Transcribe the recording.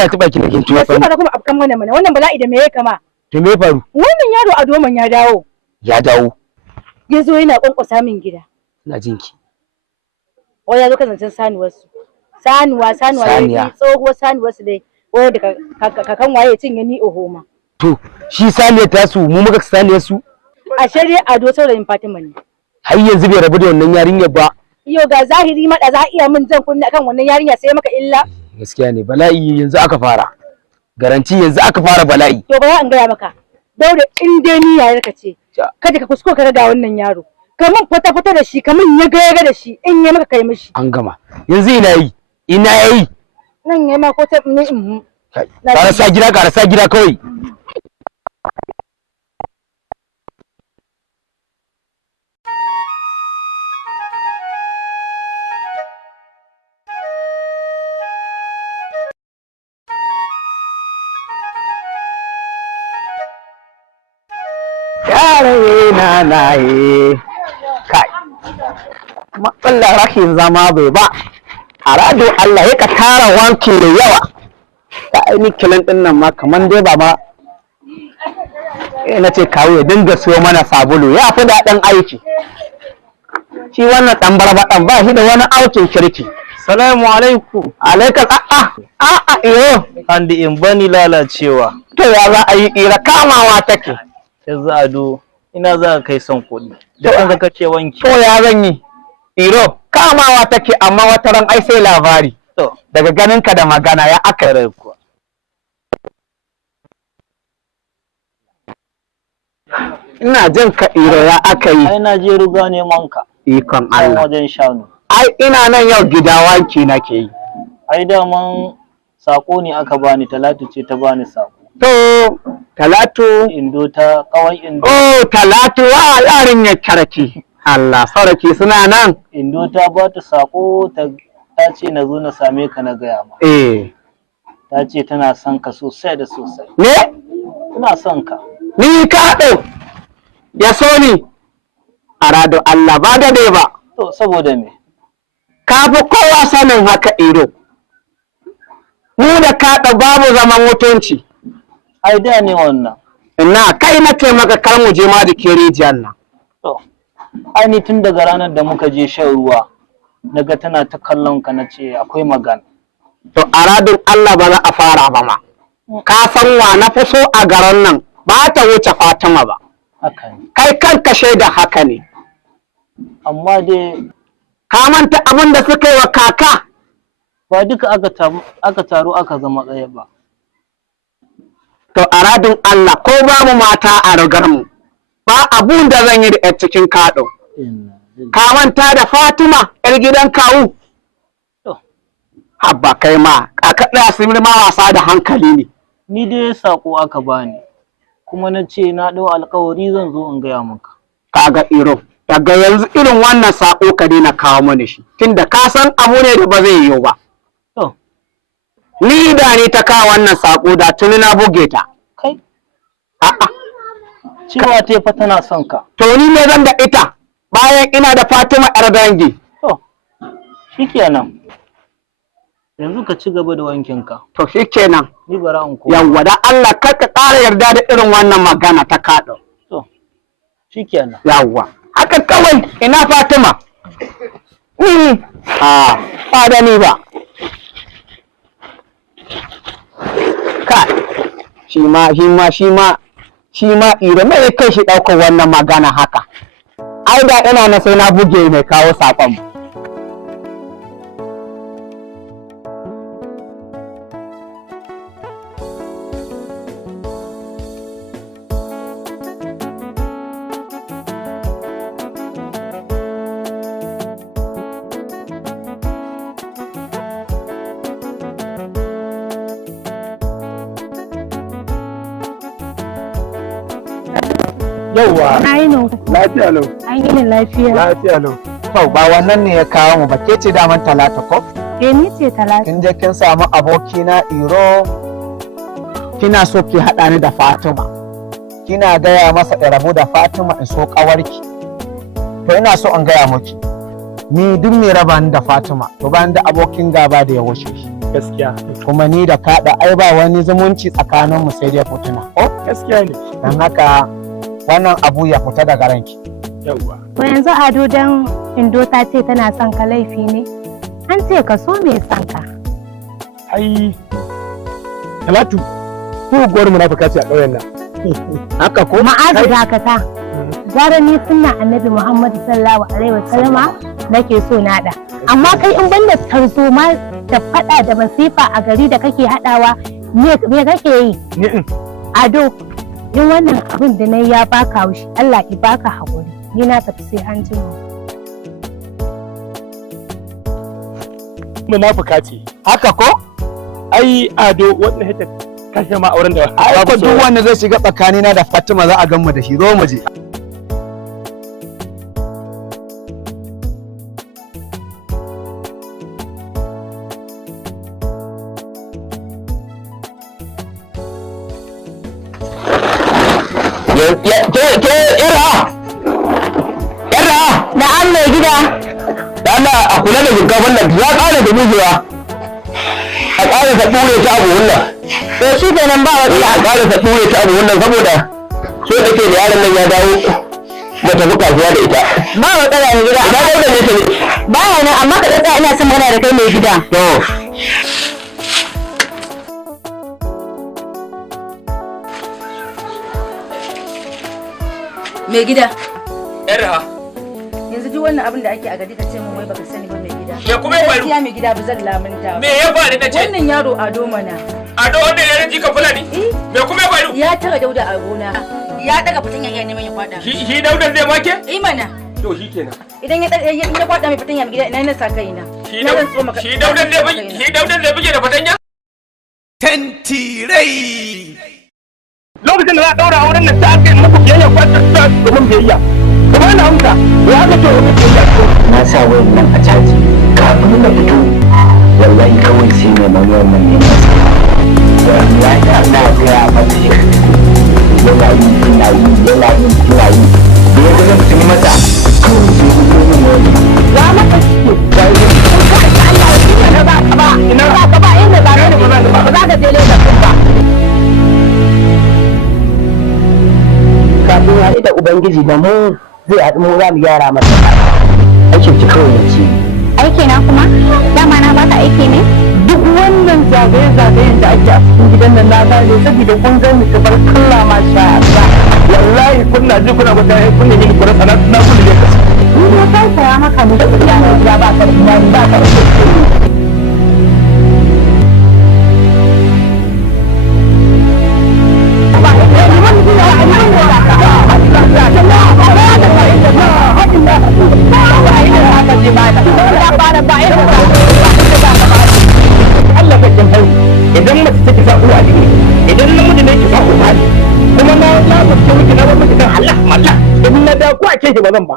ya taba ki da kin tuwa. Sai ba kuma afkan mana wannan bala'i da me ya kama. To me faru? Wannan yaro a doman ya dawo. Ya dawo. Ya zo yana kwankwasa min gida. Ina jin ki. Wai ya zo kazancin sanuwar su. Sanuwa ne tsohuwar sanuwar su dai. Wai da kakan waye cinye ni ohoma. To shi saniyar ta su mu muka saniyar su. A shirye ado saurayin Fatima ne. Har yanzu bai rabu da wannan yarinyar ba. Yau ga zahiri mada za iya min jan kunna kan wannan yarinya sai maka illa. Gaskiya ne bala'i yanzu aka fara. Garanti yanzu aka fara bala'i. To ba an gaya maka. Daure in dai ni yayar ka ce. Kada ka kuskura ka ga wannan yaro. Kaman fata da shi kaman ya ga da shi in ya maka kai mishi. An gama. Yanzu ina yayi. Nan yayi ma ko ta ne Karasa gida kawai. Yare na yi kai matsalar rashin zama bai ba a rado Allah ya ka tara wanki da yawa ta ainihin kilin din nan ma kamar dai ba ma na ce kawo ya dinga siyo mana sabulu ya fi daɗin aiki shi wannan ɗan barbaɗan ba shi da wani aukin kirki. Salamu alaikum. Alaikar a'a iyo Andi in bani lalacewa. To ya za a yi ƙira kamawa take. Yanzu ado ina za ka kai son kuɗi. Da kanka kace wanki. To ya zan yi. Iro kamawa take amma wata ran ai sai labari. To daga ganin ka da magana ya aka rai kuwa. Ina jin ka Iro ya aka yi. Ai na je ruga neman ka. Ikon Allah. Wajen shanu. Ai ina nan yau gida wanki nake yi. Ai daman sako ne aka bani, Talatu ce ta bani sako. To Talatu Indo ta kawai Indo. Oh Talatu wa yarin ya karaki. Allah sarki suna nan. Indo ta ba ta sako ta ce na zo na same ka na gaya ma. Ta ce tana son ka sosai da sosai. Ne? Tana son ka. Ni ka ɗau ya so ni a rado Allah ba da dai ba. To saboda me? Ka fi kowa sanin haka Iro. Mu da kaɗa babu zaman mutunci. Ai da ne wannan. Ina kai na ce maka kar mu je ma da ke rijiyar nan. To, ai ni tun daga ranar da muka je shan ruwa, naga tana ta kallon ka na ce akwai magana. To a radin Allah ba za a fara ba ma. Ka san wa na fi so a garin nan ba ta wuce Fatima ba. Haka ne. Kai kanka shaida haka ne. Amma dai ka manta abin da suka yi wa kaka. Ba duka aka taru aka zama ɗaya ba. To a radin Allah ko babu mata a rigar mu ba abun da zan yi da yar cikin kaɗo. Ka manta da Fatima yar gidan kawu. Habba kai ma aka ɗaya su ma wasa da hankali ne. Ni dai sako aka bani kuma na ce na ɗau alkawari zan zo in gaya maka. Kaga Iro daga yanzu irin wannan sako ka daina kawo mana shi tunda ka san abu ne da ba zai yiwu ba. Ni da ni ta kawo wannan sako da tuni na buge ta. Kai? A'a. Cewa ta fa tana son ka. To ni ne zan da ita bayan ina da Fatima yar dangi. To shikenan. Yanzu ka ci gaba da wankin ka. To shikenan. Ni bara in koma. Yawwa da Allah kar ka ƙara yarda da irin wannan magana ta kaɗo. To shikenan. Yawwa. Haka kawai ina Fatima. Ba da ni ba. Shi ma Iro mai kai shi ɗaukar wannan magana haka. Ai da ina na sai na buge mai kawo saƙon. Yauwa. Lafiya lau. An yi lafiya. Lafiya lau. To ba wannan ne ya kawo mu ba ke ce daman Talata ko? Ni ce Talata. Kin je kin samu abokina Iro kina so ki haɗa ni da Fatima. Kina gaya masa in rabu da Fatima in so ƙawarki. To ina so in gaya miki. Ni duk mai raba ni da Fatima to bayan da abokin gaba da ya wuce shi. gaskiya kuma ni da kaɗa ai ba wani zumunci tsakanin mu sai dai fituna gaskiya ne dan haka wannan abu ya fita daga ranki. yawwa To yanzu Ado dan Indo ta ce tana son ka laifi ne? An ce ka so mai son ka. ai Talatu ko gwar munafika ce a ƙauyen nan Haka ko? Ma'azu dakata. Gara ni sunna Annabi Muhammad sallallahu alaihi wasallama nake so na da. Amma kai in banda tarzoma da fada da masifa a gari da kake hadawa me kake yi? Ado in wannan abin da nayi ya baka haushi Allah ki baka hakuri. Ni na tafi sai an jima. munafika ce Haka ko? ai Ado wannan hita kashe ma auren da Ai ko duk wanda zai shiga tsakanina da Fatima za a gan mu da shi, zo mu je. Da an mai gida. Da Allah a kula da shinkafar nan ya ƙara da bujewa. A ƙara ta ɗure ta abu wannan. To shi kenan ba wani A ƙara ta ɗure ta abu wannan saboda so da ke da yaron nan ya dawo mu tafi kasuwa da ita. ba matsala mai gida. Ina da ne ta ne. Ba nan amma ka tsaya ina son magana da kai mai gida. To. Mai gida. Yarha. Yanzu duk wannan abin da ake a gari ka ce mun wai baka sani ba mai gida. Me kuma ya faru? Gaskiya mai gida ba zan lamunta ba. Me ya faru na ce? Wannan yaro Ado mana. Ado wanda ya rinji ka fulani? Me kuma ya faru? Ya tara Dauda a gona. Ya daga fitan ya iya neman ya kwada. Shi daudan zai make? Mana. To shi kenan. Idan ya kwada mai fitan ya mai gida ina na sa kaina. Shi daudan zai buge da fatanya? tantirai lokacin da za a ɗaura auren nan ta aka yi muku biyayya ko ta domin biyayya kuma na amsa ya ga to domin biyayya ko Na sa wayan nan a caji kafin na fito wallahi kawai sai mai manyan nan ne masa. Wallahi na gaya mata ya yana yi ina yi yana yi ina yi da ya gudun sun mata kawai sai gudu min wani. Za maka shi. Allah ya yi na ba ka ba. Ina ba ka ba inda ba ne ba za ka je Lagos ba. Kafin ya haɗu da Ubangiji da mu zai haɗu mu za mu gyara masa. Aikin ki kawai ya ce. Aiki na kuma? Dama na baka aiki ne? Duk wannan zagaye-zagayen da ake a cikin gidan nan na gane saboda kun gani kamar kalla ma sha Allah. wallahi kuna ji kuna gwada kun ne mini kuran sana na kullu ne kasu Ni na tausaya maka mu da gida ba ka da imani ba ka da kuskure. Allah ka kin hau idan mace take sa uwa ne idan namiji ne ki sa uwa ne kuma na mutum miki na miki dan Allah in na da ku ake shi ba zan ba